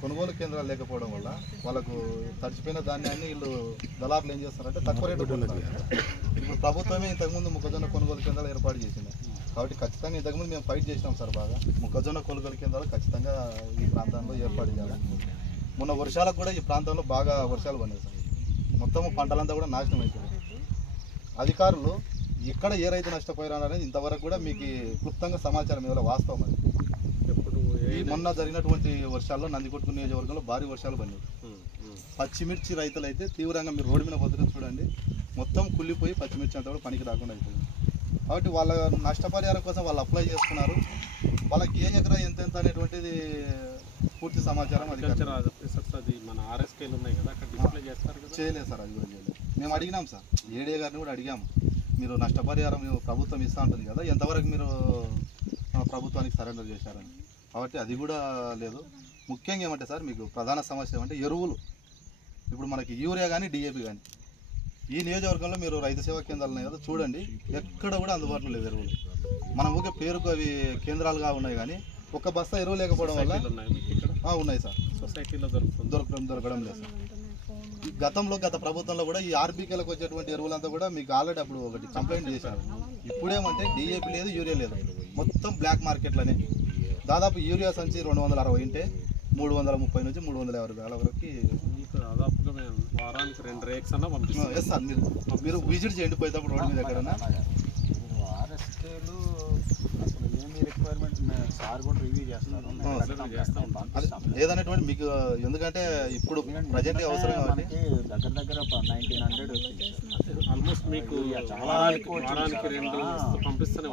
కొనుగోలు కేంద్రాలు లేకపోవడం వల్ల వాళ్ళకు తడిచిపోయిన ధాన్యాన్ని వీళ్ళు దళారులు ఏం చేస్తారంటే తక్కువ రేటు కొంటున్నారు. ఇప్పుడు ప్రభుత్వమే ఇంతకుముందు మొక్కజొన్న కొనుగోలు కేంద్రాలు ఏర్పాటు చేసింది. కాబట్టి ఖచ్చితంగా ఇంతకుముందు మేము ఫైట్ చేసినాం సార్ బాగా. మొక్కజొన్న కొనుగోలు కేంద్రాలు ఖచ్చితంగా ఈ ప్రాంతంలో ఏర్పాటు చేయాలి. మొన్న వర్షాలకు కూడా ఈ ప్రాంతంలో బాగా వర్షాలు పడినాయి సార్. మొత్తం పంటలంతా కూడా నాశనం అయిపోయింది. అధికారులు ఎక్కడ ఏ రైతు నష్టపోయారు అనేది ఇంతవరకు కూడా మీకు క్లుప్తంగా సమాచారం ఇవ్వాలి. వాస్తవం అది. ఈ మొన్న జరిగినటువంటి వర్షాల్లో నందికొట్టు నియోజకవర్గంలో భారీ వర్షాలు పడినాయి. పచ్చిమిర్చి రైతులు అయితే తీవ్రంగా మీరు రోడ్డు మీద పోతే చూడండి, మొత్తం కుళ్ళిపోయి పచ్చిమిర్చి అంతా కూడా పనికి రాకుండా అయిపోయింది. కాబట్టి వాళ్ళ నష్టపరిహారం కోసం వాళ్ళు అప్లై చేసుకున్నారు. వాళ్ళకి ఏ ఎకరా ఎంత అనేటువంటిది పూర్తి సమాచారం అది మన ఆర్ఎస్కేలు ఉన్నాయి కదా, అక్కడ డిస్ప్లే చేస్తారు కదా. చేయలేదు సార్, అది కూడా చేయలేదు. మేము అడిగినాం సార్, ఏడీ గారిని కూడా అడిగాము. మీరు నష్టపరిహారం ప్రభుత్వం ఇస్తూ ఉంటుంది కదా, ఎంతవరకు మీరు ప్రభుత్వానికి సరెండర్ చేశారని. కాబట్టి అది కూడా లేదు. ముఖ్యంగా ఏమంటే సార్ మీకు ప్రధాన సమస్య ఏమంటే ఎరువులు. ఇప్పుడు మనకి యూరియా కానీ డిఏపి కానీ ఈ నియోజకవర్గంలో మీరు రైతు సేవా కేంద్రాలు ఉన్నాయి కదా, చూడండి ఎక్కడ కూడా అందుబాటులో లేదు ఎరువులు. మనం ఊకే పేరుకు అవి కేంద్రాలుగా ఉన్నాయి కానీ ఒక్క బస్తా ఎరువు లేకపోవడం వల్ల ఉన్నాయి సార్. సొసైటీలో దొరకడం లేదు సార్. గత ప్రభుత్వంలో కూడా ఈ ఆర్బీకేలకు వచ్చేటువంటి ఎరువులంతా కూడా మీకు ఆల్రెడీ అప్పుడు ఒకటి కంప్లైంట్ చేశారు. ఇప్పుడేమంటే డిఏపి లేదు, యూరియా లేదు, మొత్తం బ్లాక్ మార్కెట్లోనే. దాదాపు యూరియా సంచి 260 ఉంటే 330 నుంచి 350 వేల వరకు దాదాపుగా మేము వారానికి 2 రేక్స్ అన్నా పంపిస్తాం. ఎస్ సార్, మీరు విజిట్ చేయండి పోయేటప్పుడు రోడ్డు మీద ఎక్కడన్నా. ఆర్ఎస్కేలు అసలు ఏమి రిక్వైర్మెంట్ సార్ కూడా రివ్యూ చేస్తారు. లేదనేటువంటి మీకు ఎందుకంటే ఇప్పుడు ప్రజెంట్ అవసరం కాబట్టి దగ్గర 1900 ఆల్మోస్ట్ మీకు చాలా పంపిస్తూనే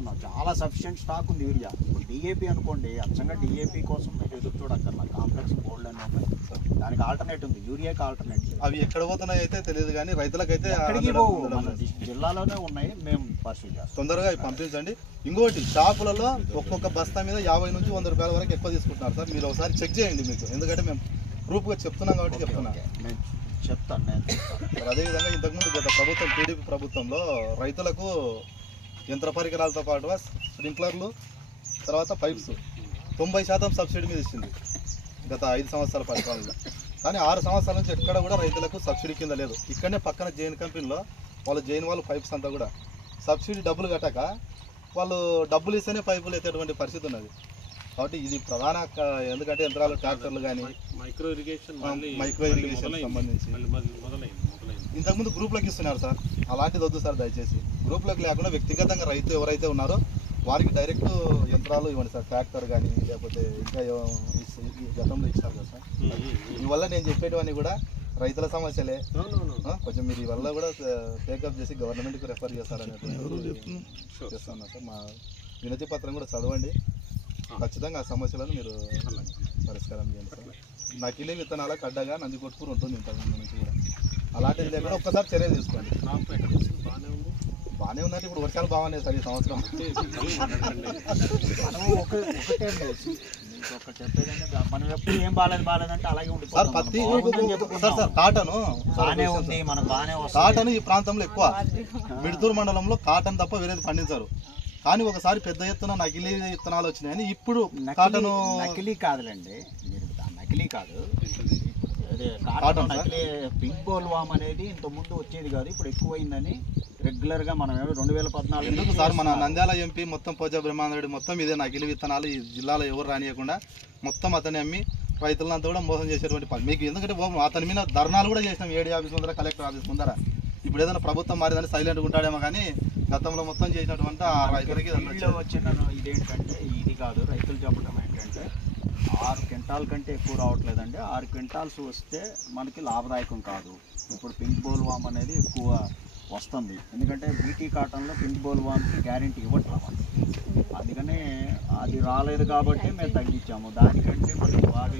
ఉన్నాం. చాలా సఫిషియెంట్ స్టాక్ ఉంది యూరియా. ఇప్పుడు డిఏపి అనుకోండి, అచ్చంగా డిఏపి కోసం మీరు ఎదురు చూడక్కర్లా. కాంప్లెక్స్ గోల్డ్ అని ఉన్నాయి, దానికి ఆల్టర్నేట్ ఉంది, యూరియాకి ఆల్టర్నేట్. అవి ఎక్కడ పోతున్నాయి అయితే తెలియదు కానీ రైతులకైతే జిల్లాలోనే ఉన్నాయి. మేము పర్సూ చేస్తాం, తొందరగా పంపించండి. ఇంకోటి షాపులలో ఒక్కొక్క బస్తా మీద 50 నుంచి 100 రూపాయల వరకు ఎక్కువ తీసుకుంటున్నారు సార్. మీరు ఒకసారి చెక్ చేయండి మీకు, ఎందుకంటే మేము ప్రూఫ్గా చెప్తున్నాం కాబట్టి చెప్తున్నాం. చెప్తాను. అదేవిధంగా ఇంతకుముందు గత ప్రభుత్వం టీడీపీ ప్రభుత్వంలో రైతులకు యంత్ర పరికరాలతో పాటుగా స్ప్రింక్లర్లు తర్వాత పైప్స్ 90% సబ్సిడీ మీద ఇచ్చింది గత 5 సంవత్సరాల పరిపాలనలో. కానీ 6 సంవత్సరాల నుంచి ఎక్కడ కూడా రైతులకు సబ్సిడీ కింద లేదు. ఇక్కడనే పక్కన జైన్ కంపెనీలో వాళ్ళు పైప్స్ అంతా కూడా సబ్సిడీ డబ్బులు కట్టక వాళ్ళు డబ్బులు ఇస్తేనే పైపులు ఎత్తేటువంటి పరిస్థితి ఉన్నది. కాబట్టి ఇది ప్రధాన, ఎందుకంటే యంత్రాలు ట్రాక్టర్లు కానీ మైక్రో ఇరిగేషన్ సంబంధించి ఇంతకుముందు గ్రూప్లకు ఇస్తున్నారు సార్. అలాంటిది వద్దు సార్, దయచేసి గ్రూప్లకు లేకుండా వ్యక్తిగతంగా రైతు ఎవరైతే ఉన్నారో వారికి డైరెక్ట్ యంత్రాలు ఇవ్వండి సార్. ట్రాక్టర్ కానీ లేకపోతే ఇంకా గతంలో ఇచ్చారు కదా సార్. ఇవల్ల నేను చెప్పేటివన్నీ కూడా రైతుల సమస్యలే. కొంచెం మీరు ఈ వల్ల కూడా టేకప్ చేసి గవర్నమెంట్కి రెఫర్ చేస్తారనేటువంటి చేస్తున్నా సార్. మా వినతి పత్రం కూడా చదవండి, ఖచ్చితంగా ఆ సమస్యలను మీరు పరిష్కారం చేయండి సార్. నకిలీ విత్తనాలకు అడ్డగా నందికొట్కూరు ఉంటుంది ఇంతకుముందు నుంచి కూడా. అలాంటిది లేకుండా ఒక్కసారి చర్యలు తీసుకోండి. బాగానే ఉందంటే ఇప్పుడు వర్షాలు బాగున్నాయి సార్ ఈ సంవత్సరం. మనం ఎప్పుడు ఏం బాగాలేదంటే అలాగే ఉంటుంది సార్. పత్తి సార్ కాటన్ ఈ ప్రాంతంలో ఎక్కువ. మిడుతూరు మండలంలో కాటన్ తప్ప వేరేది పండించారు. కానీ ఒకసారి పెద్ద ఎత్తున నకిలీ విత్తనాలు వచ్చినాయని ఇప్పుడు కాటన్ నకిలీ కాదులేండి, నకిలీ కాదు, కాటన్ నకిలీ. పింక్ బోల్వామ్ అనేది ఇంతకుముందు వచ్చేది కాదు, ఇప్పుడు ఎక్కువైందని రెగ్యులర్గా మనం 2014 ఎందుకు సార్ మన నంద్యాల ఎంపీ మొత్తం పోజా బ్రహ్మాందరెడ్డి మొత్తం ఇదే నకిలీ విత్తనాలు ఈ జిల్లాలో ఎవరు రానియకుండా మొత్తం అతన్ని అమ్మి రైతులంతా కూడా మోసం చేసేటువంటి పని మీకు. ఎందుకంటే అతని మీద ధర్నాలు కూడా చేసినాం ఏడీ ఆఫీస్ ముందర, కలెక్టర్ ఆఫీస్ ముందర. ఇప్పుడు ఏదైనా ప్రభుత్వం మారిందని సైలెంట్గా ఉంటాడేమో కానీ గతంలో మొత్తం చేసినటువంటి ఆ రైతులకి వచ్చిన ఇదేంటంటే ఇది కాదు. రైతులు చెప్పడం ఏంటంటే 6 క్వింటాల్ కంటే ఎక్కువ రావట్లేదండి. 6 క్వింటాల్స్ వస్తే మనకి లాభదాయకం కాదు. ఇప్పుడు పింక్ బోల్వామ్ అనేది ఎక్కువ వస్తుంది, ఎందుకంటే బీటీ కాటన్లో పింక్ బోల్వామ్కి గ్యారెంటీ ఇవ్వట్లేదు. అందుకనే అది రాలేదు కాబట్టి మేము తగ్గించాము. దానికంటే మనకి బాగా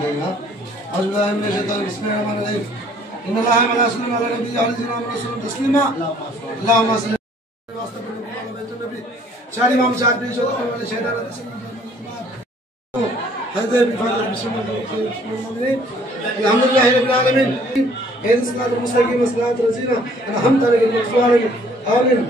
أعوذ بالله من الشيطان بسم الله الرحمن الرحيم إن الله وملائكته على النبي عليه الصلاة والسلام تسليما اللهم صل على بيت النبي شاري ما مشار بي جو ولا شيطان هذا بفضل بسم الله الحمد لله رب العالمين هذه الصلاة المستقيمة صلاة رسولنا الحمد لله المغفور عليه آمين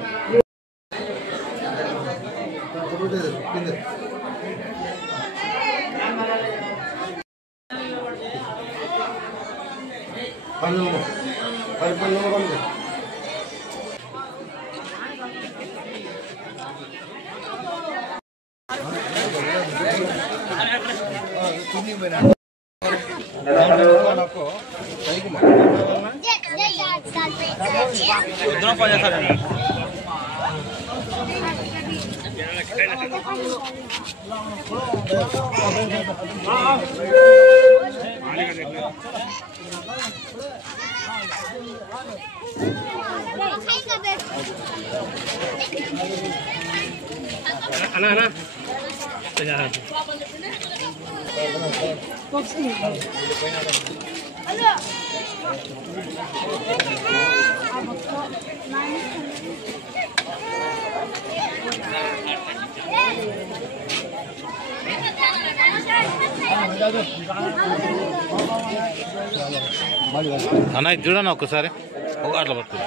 అన్న ఇది చూడన్నా ఒక్కసారి అట్లా పడుతుంది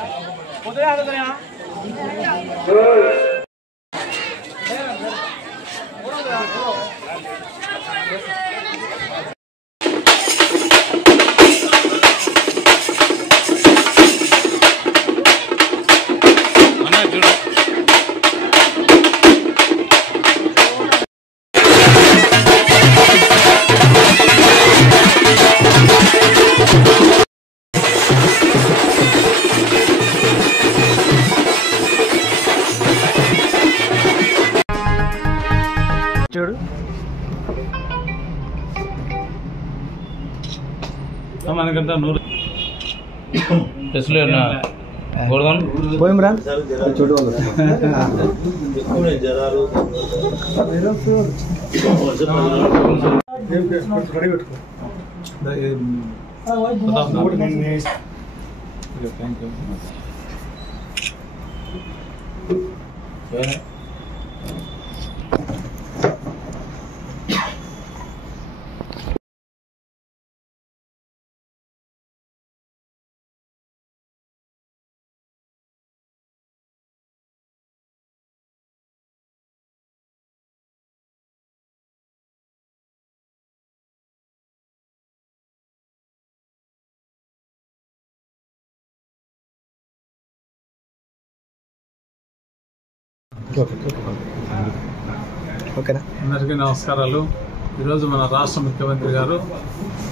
చూడు మనకంతా నూరు పోయింరా చూడు అందరికీ నమస్కారాలు. ఈరోజు మన రాష్ట్ర ముఖ్యమంత్రి గారు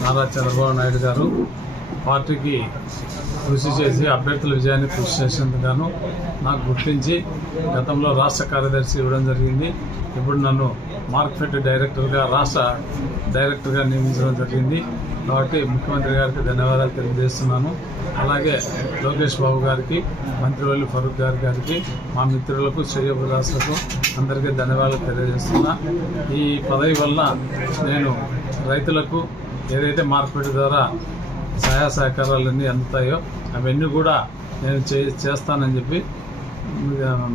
నారా చంద్రబాబు నాయుడు గారు పార్టీకి కృషి చేసి అభ్యర్థుల విజయాన్ని కృషి చేసేందుకు గాను నాకు గుర్తించి గతంలో రాష్ట్ర కార్యదర్శి ఇవ్వడం జరిగింది. ఇప్పుడు నన్ను మార్కెట్ డైరెక్టర్గా రాష్ట్ర డైరెక్టర్గా నియమించడం జరిగింది. కాబట్టి ముఖ్యమంత్రి గారికి ధన్యవాదాలు తెలియజేస్తున్నాను. అలాగే లోకేష్ బాబు గారికి, మంత్రివర్యులు ఫరూక్ గారికి, మా మిత్రులకు, శ్రేయోభిలాషులకు అందరికీ ధన్యవాదాలు తెలియజేస్తున్నా. ఈ పదవి వల్ల నేను రైతులకు ఏదైతే మార్కెట్ ద్వారా సహాయ సహకారాలన్నీ అందుతాయో అవన్నీ కూడా నేను చేస్తానని చెప్పి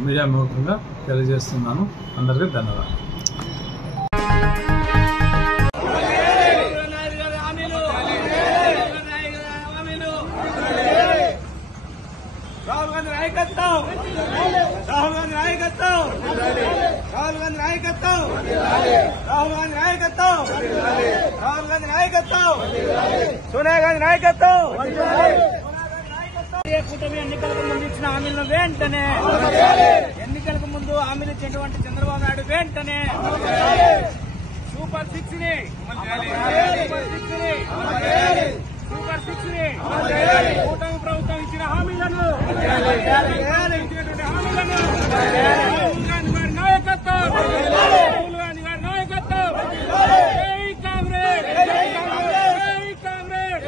మీడియా ముఖంగా తెలియజేస్తున్నాను. అందరికీ ధన్యవాదాలు. సోనియా గాంధీ నాయకత్వం, కూటమి ఎన్నికలకు ముందు ఇచ్చిన హామీలను వెంటనే, ఎన్నికలకు ముందు హామీలు ఇచ్చినటువంటి చంద్రబాబు నాయుడు వెంటనే సూపర్ సిక్స్ ని కూటమి ప్రభుత్వం ఇచ్చిన హామీలను రాహుల్ గాంధీ గారి నాయకత్వం, రాహుల్ గాంధీ గారి నాయకత్వం. జై కాంగ్రెస్, జై కాంగ్రెస్.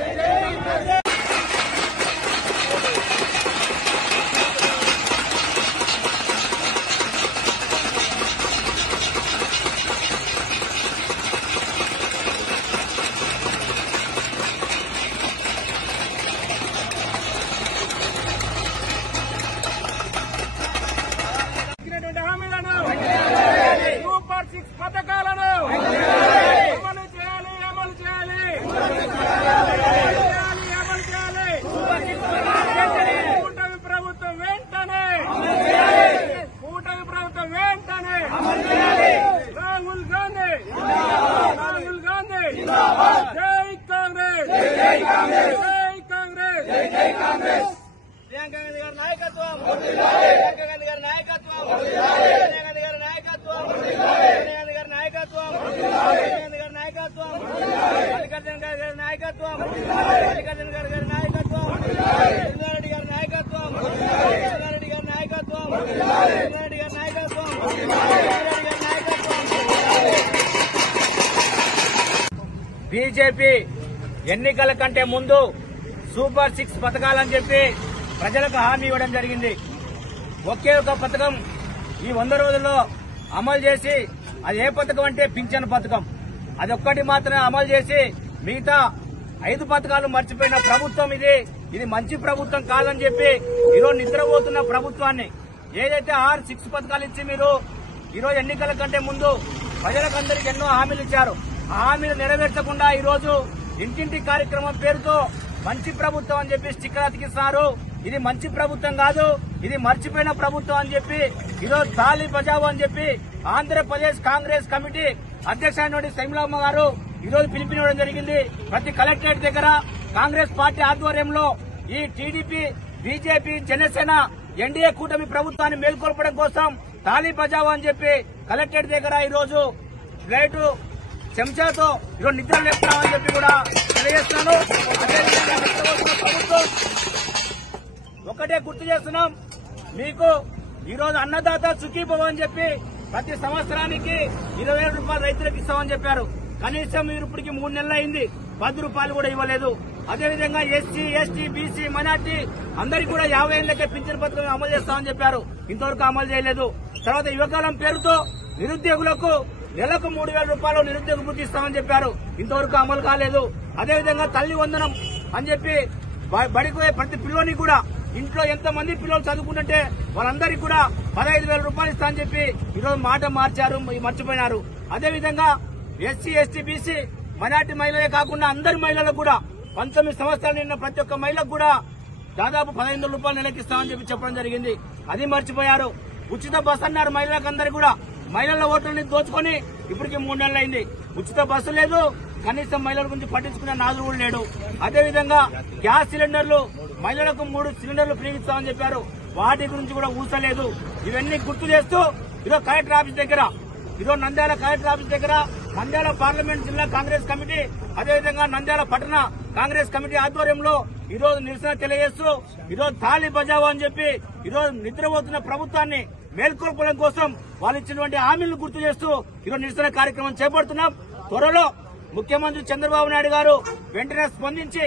ప్రియాంక గాంధీ గారి నాయకత్వం, ప్రియాంక గాంధీ గారి నాయకత్వం, సోనియా గాంధీ గారి నాయకత్వం, సోనియా గాంధీ గారి నాయకత్వం, సోనియా గాంధీ గారి నాయకత్వం, మల్లికార్జున గారి నాయకత్వం, మల్లికార్జున గారి నాయకత్వం, రెడ్డి గారి నాయకత్వం, రెడ్డి గారి నాయకత్వం, రెడ్డి గారి నాయకత్వం, బీజేపీ ఎన్నికల కంటే ముందు సూపర్ 6 పథకాలని చెప్పి ప్రజలకు హామీ ఇవ్వడం జరిగింది. ఒకే ఒక పథకం ఈ 100 రోజుల్లో అమలు చేసి, అది ఏ పథకం అంటే పింఛన్ పథకం. అది ఒక్కటి మాత్రమే అమలు చేసి మిగతా 5 పథకాలు మర్చిపోయిన ప్రభుత్వం ఇది మంచి ప్రభుత్వం కాదని చెప్పి ఈరోజు నిద్రపోతున్న ప్రభుత్వాన్ని ఏదైతే 6 పథకాలు ఇచ్చి మీరు ఈరోజు ఎన్నికల కంటే ముందు ప్రజలకందరికీ ఎన్నో హామీలు ఇచ్చారు. ఆ హామీలు నెరవేర్చకుండా ఈరోజు ఇంటింటి కార్యక్రమం పేరుతో మంచి ప్రభుత్వం అని చెప్పి స్టిక్కర్ అతికిస్తున్నారు. ఇది మంచి ప్రభుత్వం కాదు, ఇది మర్చిపోయిన ప్రభుత్వం అని చెప్పి ఈరోజు తాళి బజావో అని చెప్పి ఆంధ్రప్రదేశ్ కాంగ్రెస్ కమిటీ అధ్యక్షుడు శైమలమ్మ గారు ఈరోజు పిలుపునివ్వడం జరిగింది. ప్రతి కలెక్టరేట్ దగ్గర కాంగ్రెస్ పార్టీ ఆధ్వర్యంలో ఈ టీడీపీ, బీజేపీ, జనసేన ఎన్డీఏ కూటమి ప్రభుత్వాన్ని మేల్కొల్పడం కోసం తాళి బజావో అని చెప్పి కలెక్టరేట్ దగ్గర ఈరోజు ప్లేటు చెంచాతో ఈరోజు నిద్ర లేపుతామని చెప్పి కూడా తెలియజేస్తున్నాను. అదేవిధంగా ప్రభుత్వం ఒకటే గుర్తు చేస్తున్నాం, మీకు ఈరోజు అన్నదాత సుఖీభవ అని చెప్పి ప్రతి సంవత్సరానికి 20,000 రూపాయలు రైతులకు ఇస్తామని చెప్పారు. కనీసం మీరు ఇప్పటికి 3 నెలలు అయింది, 10 రూపాయలు కూడా ఇవ్వలేదు. అదేవిధంగా ఎస్సీ, ఎస్టీ, బీసీ, మైనార్టీ అందరికీ కూడా 50 ఏళ్లకే పింఛన్ పథకం అమలు చేస్తామని చెప్పారు. ఇంతవరకు అమలు చేయలేదు. తర్వాత యువకాలం పేరుతో నిరుద్యోగులకు నెలకు 3,000 రూపాయలు నిరుద్యోగ వృత్తి ఇస్తామని చెప్పారు. ఇంతవరకు అమలు కాలేదు. అదేవిధంగా తల్లి వందనం అని చెప్పి బడికి పోయే ప్రతి పిల్లోని కూడా ఇంట్లో ఎంతమంది పిల్లలు చదువుకుంటుంటే వాళ్ళందరికీ కూడా 15,000 రూపాయలు ఇస్తామని చెప్పి ఈరోజు మాట మార్చారు, మర్చిపోయినారు. అదేవిధంగా ఎస్సీ, ఎస్టీ, బీసీ, మైనార్టీ మహిళలే కాకుండా అందరి మహిళలకు కూడా 19 సంవత్సరాలు నిన్న ప్రతి ఒక్క మహిళకు కూడా దాదాపు 15,000 రూపాయలు నెలకి ఇస్తామని చెప్పి చెప్పడం జరిగింది. అది మర్చిపోయారు. ఉచిత బస్ అన్నారు మహిళలకు అందరికీ కూడా. మహిళల ఓట్లని దోచుకొని ఇప్పటికి 3 నెలలు అయింది. ఉచిత బస్సు లేదు, కనీసం మహిళల గురించి పట్టించుకునే నాదుడు కూడా లేడు. అదేవిధంగా గ్యాస్ సిలిండర్లు మహిళలకు 3 సిలిండర్లు ఫ్రీ ఇస్తామని చెప్పారు. వాటి గురించి కూడా ఊసలేదు. ఇవన్నీ గుర్తు చేస్తూ ఈరోజు కలెక్టర్ ఆఫీస్ దగ్గర, ఈరోజు నంద్యాల కలెక్టర్ ఆఫీస్ దగ్గర నంద్యాల పార్లమెంట్ జిల్లా కాంగ్రెస్ కమిటీ, అదేవిధంగా నంద్యాల పట్టణ కాంగ్రెస్ కమిటీ ఆధ్వర్యంలో ఈరోజు నిరసన తెలియజేస్తూ ఈరోజు తాళి బజావో అని చెప్పి ఈరోజు నిద్రపోతున్న ప్రభుత్వాన్ని మేల్కొల్పడం కోసం వాళ్ళు ఇచ్చినటువంటి హామీలను గుర్తు చేస్తూ ఈరోజు నిరసన కార్యక్రమం చేపడుతున్నాం. త్వరలో ముఖ్యమంత్రి చంద్రబాబు నాయుడు గారు వెంటనే స్పందించి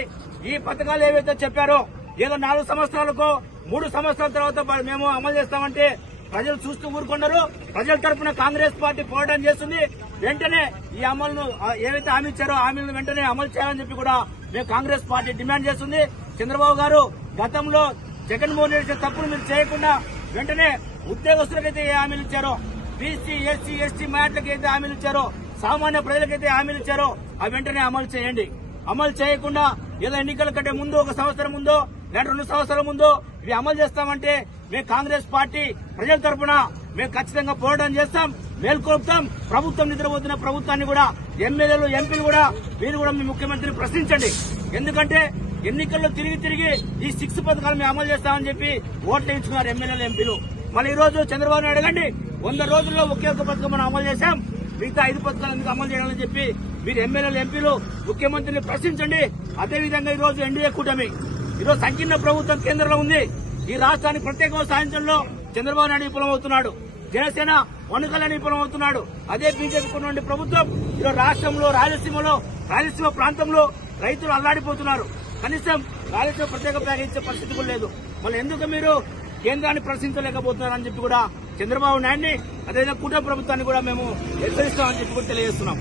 ఈ పథకాలు ఏవైతే చెప్పారో, ఏదో 4 సంవత్సరాలకో 3 సంవత్సరాల తర్వాత మేము అమలు చేస్తామంటే ప్రజలు చూస్తూ ఊరుకున్నారు. ప్రజల తరఫున కాంగ్రెస్ పార్టీ పోరాటం చేస్తుంది. వెంటనే ఈ అమలును ఏవైతే హామీ ఇచ్చారో హామీలను వెంటనే అమలు చేయాలని చెప్పి కూడా మేము కాంగ్రెస్ పార్టీ డిమాండ్ చేస్తుంది. చంద్రబాబు గారు గతంలో జగన్మోహన్ రెడ్డి తప్పులు మీరు చేయకుండా వెంటనే ఉద్యోగస్తులకైతే ఏ హామీలు ఇచ్చారో, బీసీ, ఎస్సీ, ఎస్టీ మైనార్టీలకు అయితే హామీలు ఇచ్చారో, సామాన్య ప్రజలకైతే హామీలు ఇచ్చారో అవి వెంటనే అమలు చేయండి. అమలు చేయకుండా ఏదో ఎన్నికల కంటే ముందు 1 సంవత్సరం ముందో లేదా 2 సంవత్సరాల ముందో ఇవి అమలు చేస్తామంటే మేము కాంగ్రెస్ పార్టీ ప్రజల తరఫున మేము ఖచ్చితంగా పోరాటం చేస్తాం, మేల్కొల్పుతాం. ప్రభుత్వం నిద్రపోతున్న ప్రభుత్వాన్ని కూడా ఎమ్మెల్యేలు, ఎంపీలు కూడా మీరు కూడా మీ ముఖ్యమంత్రిని ప్రశ్నించండి. ఎందుకంటే ఎన్నికల్లో తిరిగి ఈ 6 పథకాలు మేము అమలు చేస్తామని చెప్పి ఓట్లు వేయించుకున్నారు ఎమ్మెల్యేలు, ఎంపీలు. మళ్ళీ ఈ రోజు చంద్రబాబు నాయుడు అడగండి, 100 రోజుల్లో ఒకే ఒక పథకం మనం అమలు చేశాం, మిగతా 5 పథకాలు ఎందుకు అమలు చేయాలని చెప్పి మీరు ఎమ్మెల్యేలు, ఎంపీలు ముఖ్యమంత్రిని ప్రశ్నించండి. అదేవిధంగా ఈ రోజు ఎన్డీఏ కూటమి ఈరోజు సంకీర్ణ ప్రభుత్వం కేంద్రంలో ఉంది. ఈ రాష్ట్రానికి ప్రత్యేకంగా సాధించడంలో చంద్రబాబు నాయుడు విఫలమవుతున్నాడు, జనసేన వణుకలని విఫలమవుతున్నాడు. అదే బీజేపీ ఉన్నటువంటి ప్రభుత్వం ఈరోజు రాష్ట్రంలో రాయలసీమ ప్రాంతంలో రైతులు అల్లాడిపోతున్నారు. కనీసం రాయలసీమ ప్రత్యేక ప్యాకేజ్ ఇచ్చే పరిస్థితి కూడా లేదు. మళ్ళీ ఎందుకు మీరు కేంద్రాన్ని ప్రశ్నించలేకపోతున్నారని చెప్పి కూడా చంద్రబాబు నాయుడిని, అదేవిధంగా కూటమి ప్రభుత్వాన్ని కూడా మేము హెచ్చరిస్తామని చెప్పి కూడా తెలియజేస్తున్నాం.